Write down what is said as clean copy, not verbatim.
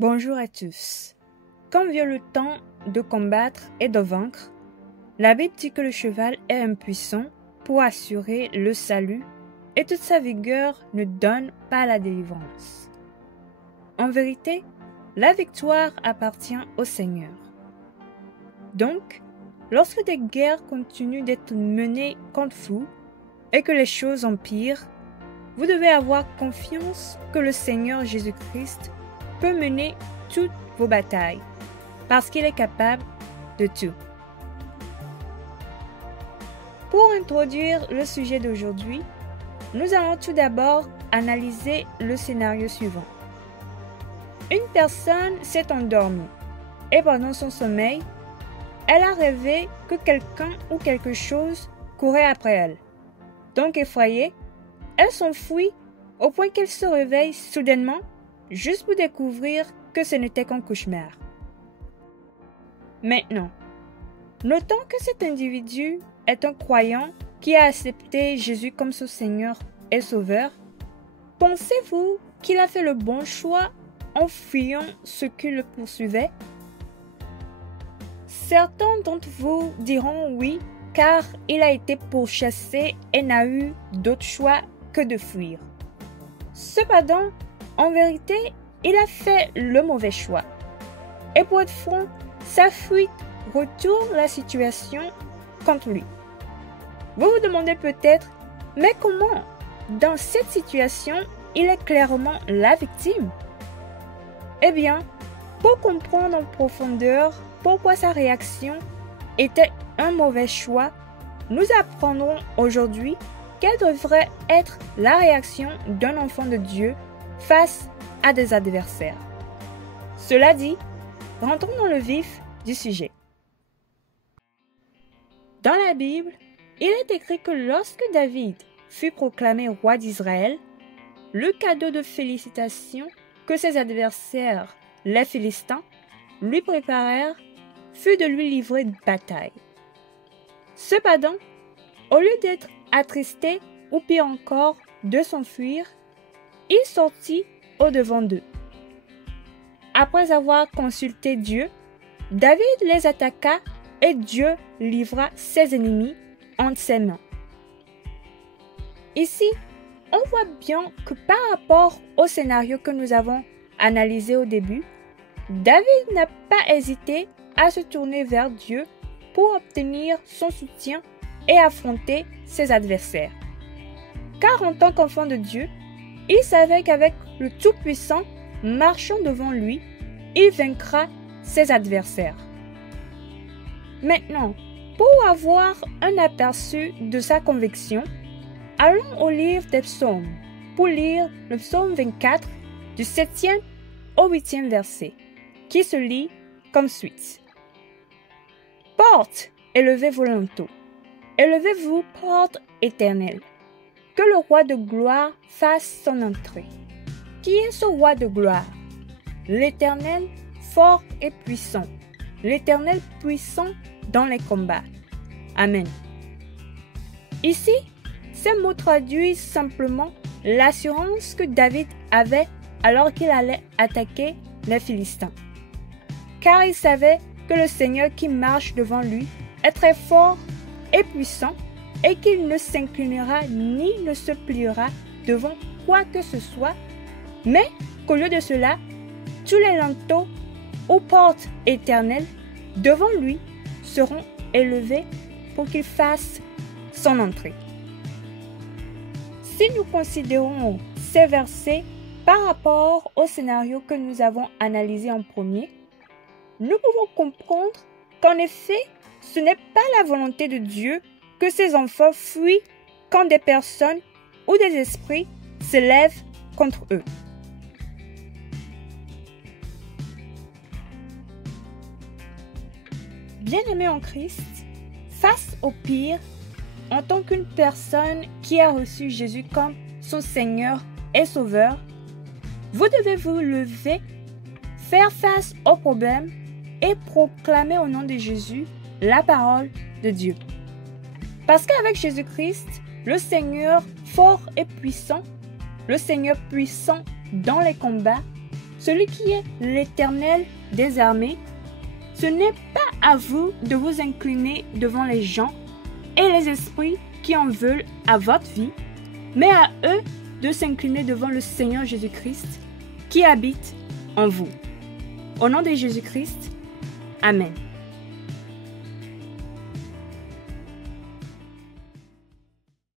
Bonjour à tous. Quand vient le temps de combattre et de vaincre, la Bible dit que le cheval est impuissant pour assurer le salut et toute sa vigueur ne donne pas la délivrance. En vérité, la victoire appartient au Seigneur. Donc, lorsque des guerres continuent d'être menées contre vous et que les choses empirent, vous devez avoir confiance que le Seigneur Jésus-Christ peut mener toutes vos batailles, parce qu'il est capable de tout. Pour introduire le sujet d'aujourd'hui, nous allons tout d'abord analyser le scénario suivant. Une personne s'est endormie et pendant son sommeil, elle a rêvé que quelqu'un ou quelque chose courait après elle. Donc effrayée, elle s'enfuit au point qu'elle se réveille soudainement juste pour découvrir que ce n'était qu'un cauchemar. Maintenant, notons que cet individu est un croyant qui a accepté Jésus comme son Seigneur et Sauveur. Pensez-vous qu'il a fait le bon choix en fuyant ce qui le poursuivait? Certains d'entre vous diront oui, car il a été pourchassé et n'a eu d'autre choix que de fuir. Cependant, en vérité, il a fait le mauvais choix. Et pour être franc, sa fuite retourne la situation contre lui. Vous vous demandez peut-être, mais comment, dans cette situation, il est clairement la victime? Eh bien, pour comprendre en profondeur pourquoi sa réaction était un mauvais choix, nous apprendrons aujourd'hui quelle devrait être la réaction d'un enfant de Dieu face à des adversaires. Cela dit, rentrons dans le vif du sujet. Dans la Bible, il est écrit que lorsque David fut proclamé roi d'Israël, le cadeau de félicitations que ses adversaires, les Philistins, lui préparèrent fut de lui livrer une bataille. Cependant, au lieu d'être attristé ou pire encore, de s'enfuir, il sortit au-devant d'eux. Après avoir consulté Dieu, David les attaqua et Dieu livra ses ennemis entre ses mains. Ici, on voit bien que par rapport au scénario que nous avons analysé au début, David n'a pas hésité à se tourner vers Dieu pour obtenir son soutien et affronter ses adversaires. Car en tant qu'enfant de Dieu, il savait qu'avec le Tout-Puissant marchant devant lui, il vaincra ses adversaires. Maintenant, pour avoir un aperçu de sa conviction, allons au livre des psaumes pour lire le psaume 24 du 7e au 8e verset, qui se lit comme suit. Porte, élevez-vous lentement, élevez-vous, porte éternelle, que le roi de gloire fasse son entrée. Qui est ce roi de gloire? L'Éternel, fort et puissant, l'Éternel puissant dans les combats. Amen. Ici, ces mots traduisent simplement l'assurance que David avait alors qu'il allait attaquer les Philistins. Car il savait que le Seigneur qui marche devant lui est très fort et puissant et qu'il ne s'inclinera ni ne se pliera devant quoi que ce soit, mais qu'au lieu de cela, tous les linteaux ou portes éternelles devant lui seront élevés pour qu'il fasse son entrée. Si nous considérons ces versets par rapport au scénario que nous avons analysé en premier, nous pouvons comprendre qu'en effet, ce n'est pas la volonté de Dieu que ses enfants fuient quand des personnes ou des esprits se lèvent contre eux. Bien-aimés en Christ, face au pire, en tant qu'une personne qui a reçu Jésus comme son Seigneur et Sauveur, vous devez vous lever, faire face aux problèmes et proclamer au nom de Jésus la parole de Dieu. Parce qu'avec Jésus-Christ, le Seigneur fort et puissant, le Seigneur puissant dans les combats, celui qui est l'Éternel des armées, ce n'est pas à vous de vous incliner devant les gens et les esprits qui en veulent à votre vie, mais à eux de s'incliner devant le Seigneur Jésus-Christ qui habite en vous. Au nom de Jésus-Christ, Amen.